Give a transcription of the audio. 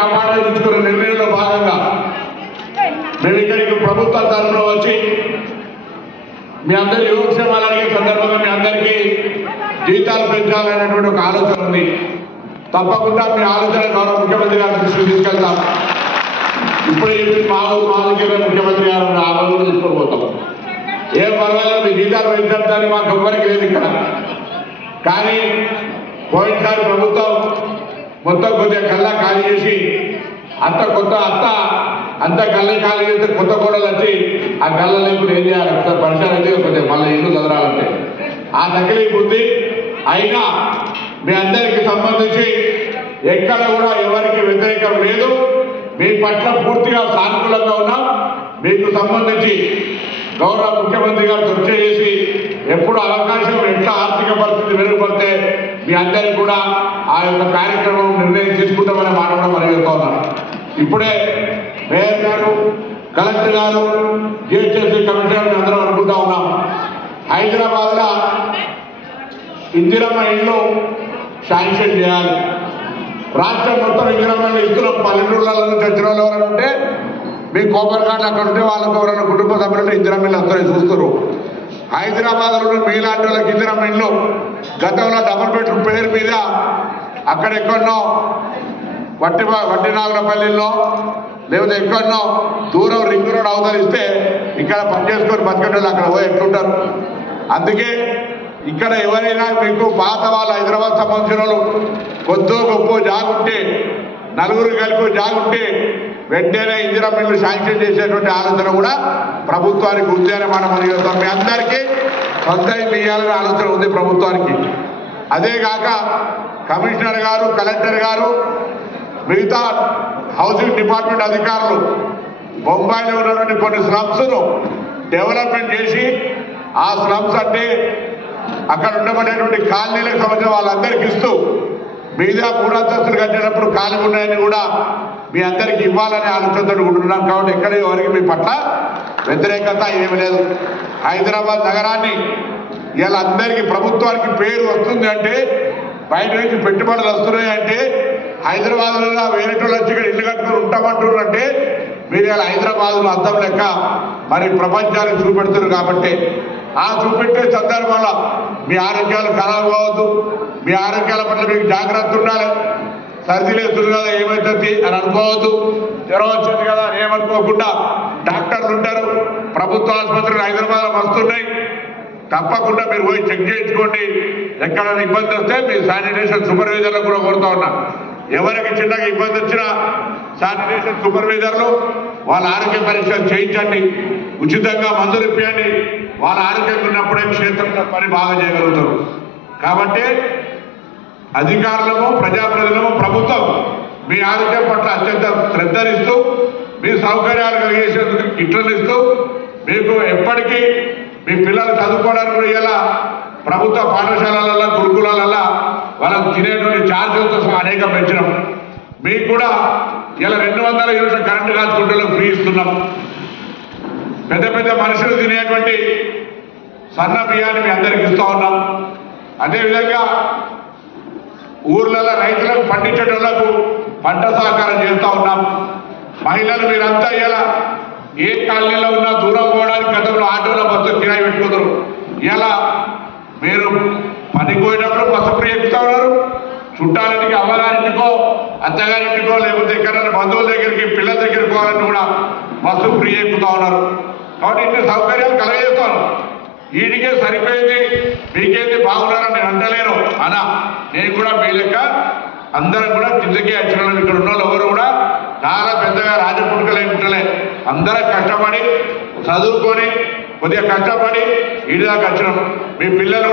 తీసుకున్న నిర్ణయంలో భాగంగా మేము ఇక్కడికి ప్రభుత్వ తరఫున వచ్చి మీ అందరి యోగక్షేమాలు అడిగే సందర్భంగా మీ అందరికీ జీతాలు పెంచాలనేటువంటి ఒక ఆలోచన ఉంది. తప్పకుండా మీ ఆలోచన గౌరవ ముఖ్యమంత్రి గారి దృష్టికి తీసుకెళ్తాం. ఇప్పుడు మా దగ్గర ముఖ్యమంత్రి గారు ఆ రోజు తీసుకొని పోతాం. ఏం పర్వాలేదు, మీ జీతాలు పెంచడానికి మాకు ఎవ్వరికి లేదు ఇక్కడ. కానీ పోయినసారి ప్రభుత్వం మొత్తం కొద్దిగా కళ్ళ ఖాళీ చేసి అంత కళ్ళ ఖాళీ చేస్తే కొత్త కోడలు వచ్చి ఆ కళ్ళ లేకుండా ఏం చేయాలి ఒకసారి పరిసరం అయితే కొద్దిగా మళ్ళీ ఇల్లు చదరాలంటే ఆ తగిలి బుద్ధి అయినా మీ అందరికి సంబంధించి ఎక్కడ కూడా ఎవరికి వ్యతిరేకం లేదు. మీ పట్ల పూర్తిగా సానుకూలంగా ఉన్నాం. మీకు సంబంధించి గౌరవ ముఖ్యమంత్రి గారు చర్చ చేసి ఎప్పుడు అవకాశం ఎట్లా ఆర్థిక పరిస్థితి మెరుగుపడితే మీ అందరికీ కూడా ఆ యొక్క కార్యక్రమం నిర్ణయం తీసుకుంటామనే మాట కూడా మనవిస్తూ ఉన్నారు. ఇప్పుడే మేయర్ గారు, కలెక్టర్ గారు, జిహెచ్ఎంసీ కమిషనర్ అందరం అనుకుంటా ఉన్నాం. హైదరాబాద్లో ఇందిరమ్మ ఇల్లు శాంక్షన్ చేయాలి. రాష్ట్రం మొత్తం ఇందిరమ్మ ఇస్తున్నాం. పల్లెటూళ్ళలో నుంచి వచ్చిన వాళ్ళు ఎవరైనా ఉంటే మీ కోపర్ఘాట్లు అక్కడ ఉంటే వాళ్ళకు ఎవరైనా కుటుంబ సభ్యులు ఇందిరమ్మ ఇల్లు వస్తారని చూస్తారు. హైదరాబాద్లో మీలాంటి వాళ్ళకి ఇందిరమ్మ ఇల్లు గతంలో డబుల్ బెడ్రూమ్ పేరు మీద అక్కడ ఎక్కడనో వట్టినాగులపల్లిలో లేకపోతే ఎక్కడనో దూరం రింగ్ రోడ్ అవతలిస్తే ఇక్కడ పనిచేసుకొని బతికేటోళ్ళు అక్కడ పోయి ఎట్లుంటారు. అందుకే ఇక్కడ ఎవరైనా మీకు పాత వాళ్ళు హైదరాబాద్ సంబంధించిన వాళ్ళు కొద్దో గొప్ప జాగుంటే నలుగురు కలిపి జాగుంటే వెంటనే ఇందిరమ్మ ఇల్లు శాంక్షన్ చేసేటువంటి ఆలోచన కూడా ప్రభుత్వానికి ఉంది అని మనం అడిగిస్తాం. మీ అందరికీ సొంత ఇల్లు ఇవ్వాలనే ఆలోచన ఉంది ప్రభుత్వానికి. అదేగాక కమిషనర్ గారు, కలెక్టర్ గారు, మిగతా హౌసింగ్ డిపార్ట్మెంట్ అధికారులు బొంబాయిలో ఉన్నటువంటి కొన్ని స్లమ్స్ను డెవలప్మెంట్ చేసి ఆ స్లమ్స్ అంటే అక్కడ ఉండబడేటువంటి కాలనీలకు సంబంధించిన వాళ్ళందరికీ ఇస్తూ మీద మూడంతస్తులు కట్టేటప్పుడు ఖాళీ ఉన్నాయని కూడా మీ అందరికీ ఇవ్వాలనే ఆలోచనతో ఉంటున్నాం. కాబట్టి ఎక్కడ ఎవరికి మీ పట్ల వ్యతిరేకత ఏమి లేదు. హైదరాబాద్ నగరాన్ని ఇలా అందరికీ ప్రభుత్వానికి పేరు వస్తుంది అంటే, బయట నుంచి పెట్టుబడులు వస్తున్నాయి అంటే, హైదరాబాద్లో వేరేటోళ్ళు వచ్చి ఇక్కడ ఇల్లు కట్టుకుని ఉంటామంటున్నారు అంటే మీరు ఇలా హైదరాబాద్లో అద్దం లెక్క మరి ప్రపంచానికి చూపెడుతున్నారు. కాబట్టి ఆ చూపెట్టే సందర్భంలో మీ ఆరోగ్యాలు ఖరాబ్ కావద్దు. మీ ఆరోగ్యాల పట్ల మీకు జాగ్రత్త ఉండాలి. సర్ది లేస్తుంది కదా ఏమవుతుంది అని అనుకోవద్దు. జ్వరం వచ్చింది కదా అని ఏమనుకోకుండా డాక్టర్లు ఉంటారు. ప్రభుత్వ ఆసుపత్రులు హైదరాబాద్లో వస్తున్నాయి. తప్పకుండా మీరు పోయి చెక్ చేయించుకోండి. ఎక్కడైనా ఇబ్బంది వస్తే మీ శానిటేషన్ సూపర్వైజర్లకు కూడా కోరుతా ఉన్నా. ఎవరికి చిన్నగా ఇబ్బంది వచ్చినా శానిటేషన్ సూపర్వైజర్లు వాళ్ళ ఆరోగ్య పరీక్షలు చేయించండి. ఉచితంగా మందులు ఇప్పియండి. వాళ్ళ ఆరోగ్యంగా ఉన్నప్పుడే క్షేత్రంలో పని బాగా చేయగలుగుతారు. కాబట్టి అధికారులము, ప్రజాప్రతినిధులము, ప్రభుత్వం మీ ఆరోగ్యం పట్ల అత్యంత శ్రద్ధనిస్తూ మీ సౌకర్యాలు కలిగేసేందుకు కిట్లను ఇస్తూ మీకు ఎప్పటికీ మీ పిల్లలు చదువుకోవడానికి కూడా ఇలా ప్రభుత్వ పాఠశాలలలో, గురుకులాలలో వాళ్ళకు తినేటువంటి ఛార్జీలతో అనేక పెంచినాం. మీకు కూడా ఇలా 200 యూనిట్ల కరెంటు కాల్చుకుంటే ఫ్రీ ఇస్తున్నాం. పెద్ద పెద్ద మనుషులు తినేటువంటి సన్న బియ్యాన్ని మీ అందరికి ఇస్తూ ఉన్నాం. అదేవిధంగా ఊర్లలో రైతులకు పండించేటోళ్లకు పంట సహకారం చేస్తూ ఉన్నాం. మహిళలు మీరంతా ఇలా ఏ కాలనీలో ఉన్నా దూరం పోవడానికి గతంలో ఆటోలో బస్సు కిరాయి పెట్టుకుంటారు. ఇలా మీరు పనికి పోయినప్పుడు బస్సు ఫ్రీ ఎక్కుతూ ఉన్నారు. చుట్టాలింటికి, అమ్మగారింటికో, అత్తగారింటికో, లేకపోతే ఎక్కడైనా బంధువుల దగ్గరికి, పిల్లల దగ్గరికి పోవాలని కూడా బస్సు ఫ్రీ ఎక్కుతూ ఉన్నారు. కాబట్టి ఇన్ని సౌకర్యాలు కలగజేస్తాను. వీటికే సరిపోయింది, మీకేంది బాగున్నారని నేను అంటలేను అనా. నేను కూడా మీ లెక్క అందరం కూడా కిందకే వచ్చిన ఇక్కడ ఉన్న వాళ్ళు ఎవరు కూడా చాలా పెద్దగా రాజపుట్టుకలే ఉంటలే. అందరం కష్టపడి చదువుకొని కొద్దిగా కష్టపడి వీడి దాకా వచ్చినాం. మీ పిల్లలు